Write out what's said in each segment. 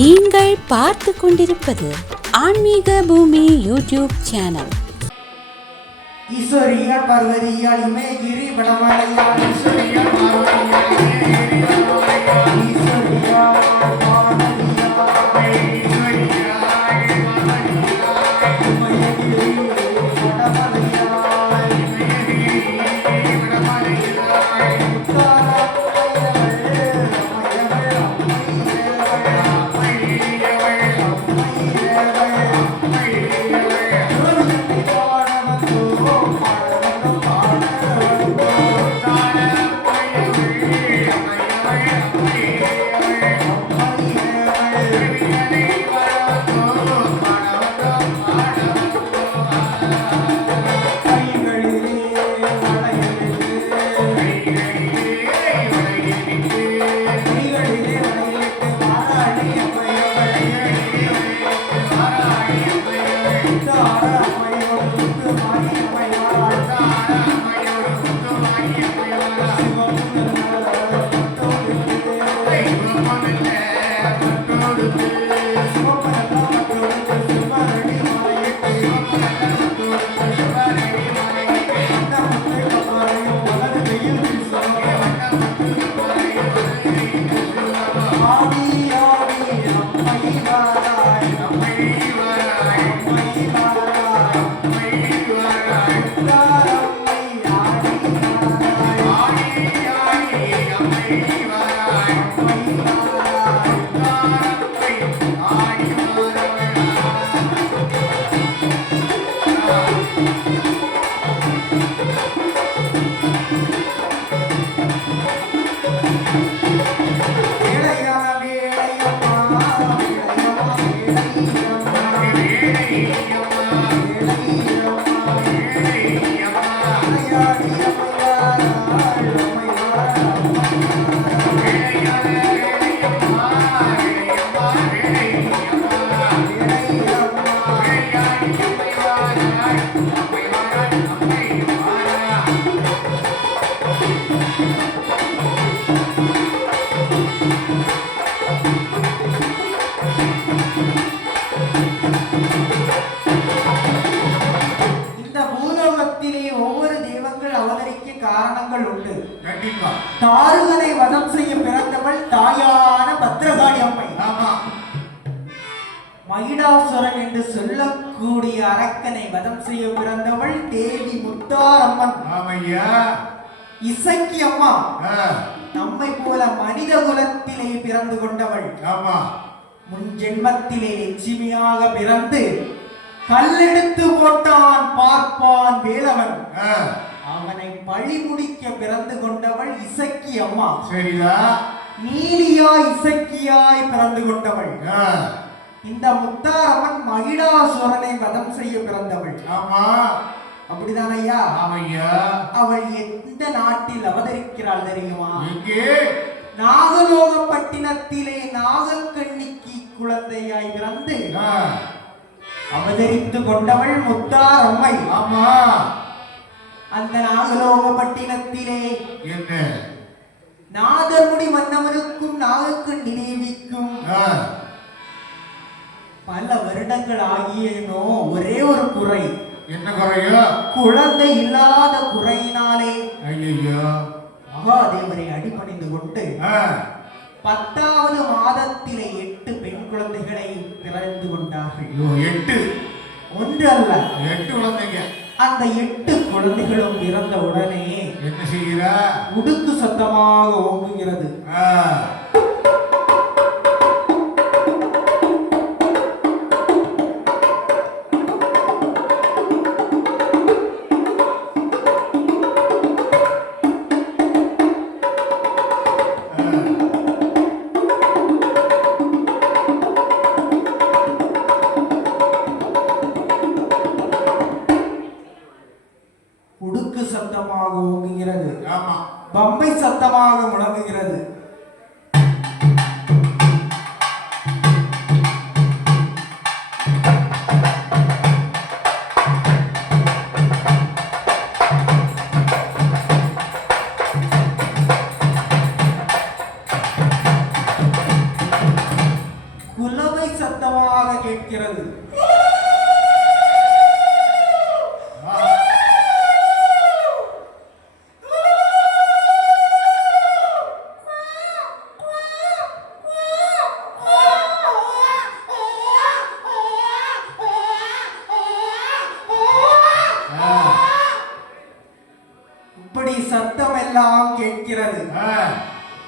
நீங்கள் பார்த்து கொண்டிருப்பது ஆன்மீக பூமி யூடியூப் சேனல். ஈஸ்வரியால் பார்வதியால் இமயகிரி வடமலையால் ஈஸ்வரியால் பார்வதியால் இமயகிரி வடமலையால் ஈஸ்வரியால் காரணங்கள் உண்டு. கண்டிப்பா தாருகனை வதம் செய்ய பிறந்தவள் தாயான பத்ரகாளி அம்மை. ஆமா. மகிடாசுரன் என்று சொல்லக்கூடிய அரக்கனை வதம் செய்ய பிறந்தவள் தேவி முத்தாரம்மன். ஆமையா. இசக்கி அம்மா நம்மை போல மனித குலத்திலே பிறந்து கொண்டவள். ஆமா. முன் ஜென்மத்திலே லட்சுமியாக பிறந்து கல்லெடுத்து போட்டான் பார்ப்பான் வேலவன். அவனை பழி முடிக்க பிறந்து கொண்டவள் இசக்கி அம்மா. சரிதா. நீலியா இசக்கியாய் பிறந்து கொண்டவள். இந்த முத்தாரம்மன் மகிடாசுரனை வதம் செய்ய பிறந்தவள். ஆமா. அப்படிதான் ஐயா? ஆமையா. அவள் எந்த நாட்டில் அவதரிக்கிறாள் தெரியுமா? எங்கே? நாகலோகப்பட்டினத்திலே நாகக்கண்ணிக்கு குழந்தையாய் பிறந்து அவதரித்து கொண்டவள் முத்தாரம்மை. ஆமா. அந்த நாகலோகப்பட்டினத்திலே என்ன நாதமுடி மன்னவனுக்கும் நாகக்கண்ணி தேவிக்கும் பல வருடங்கள் ஆகியனோ ஒரே ஒரு குறை. என்ன குறையோ? குழந்தை இல்லாத குறையினாலே ஐயோ மகாதேவரை அடிபணிந்து கொண்டு 10வது மாதத்திலே 8 பெண் குழந்தைகளை பிறந்து கொண்டார்கள். 8 ஒன்று அல்ல, 8 குழந்தைங்க. அந்த 8 குழந்தைகளும் பிறந்த உடனே என்ன செய்கிறா? உடுக்கு சத்தமாக ஓங்குகிறது. உடுக்கு சத்தமாக ஓங்குகிறது. ஆமா. பம்பை சத்தமாக முழங்குகிறது. குலவை சத்தமாக கேட்கிறது. இப்படி சத்தம் எல்லாம் கேட்கிறது.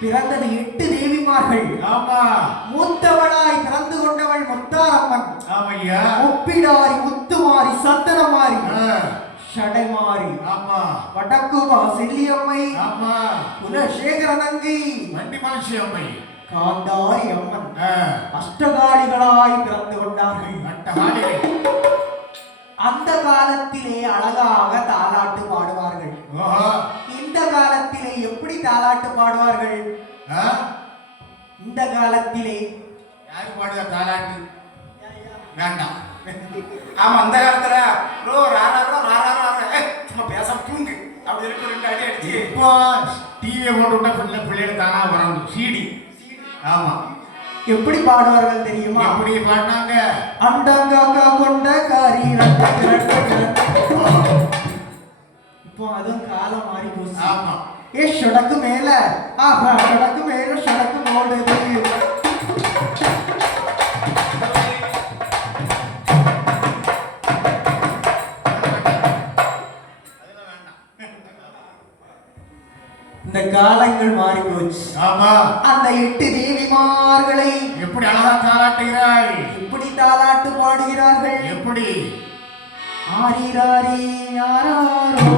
பிறந்தது 8 தேவிமார்கள். ஆமா. மூத்தவளாய் பிறந்து கொண்டவள் முத்தாரம்மன். ஆமையா. ஒப்பிடாரி, முத்துமாரி, சந்தனமாரி, ஷடைமாரி. ஆமா. வடக்குமா செல்லியம்மை. ஆமா. குலசேகர நங்கை, வண்டி மனுஷி அம்மை, காந்தாரி அம்மன் அஷ்டகாளிகளாய் பிறந்து கொண்டார்கள். அட்டகாளிகள். அந்த காலத்திலே அழகாக தாலாட்டு பாடுவார்கள். இந்த காலத்திலே எப்படி தாலாட்டு பாடுவார்கள்? இந்த காலத்திலே யாரு பாடுவா தாலாட்டு? வேண்டாம். ஆமா, அந்த காலத்துல சும்மா பேச தூங்கு அப்படி இருக்கு, 2 அடி அடிச்சு. இப்போ டிவியை போட்டு விட்டா பிள்ளைகள் தானா வரணும். சிடி. ஆமா. எப்படி பாடுவார்கள் தெரியுமா? எப்படி பாடினாங்க? அண்டங்காக்கா கொண்ட காரி. இப்போ அதுவும் காலம் மாறி போச்சு. ஆமா. ஷடக்கு மேல ஷடக்கு மேல ஷடக்கு ஓடுது. இந்த காலங்கள் மாறி போச்சு. ஆமா. அந்த 8 தேவிமார்களை எப்படி அழகா தாளாட்டுகிறாய்? எப்படி தாலாட்டு பாடுகிறார்கள்? எப்படி? ஆரிராரி யாராரோ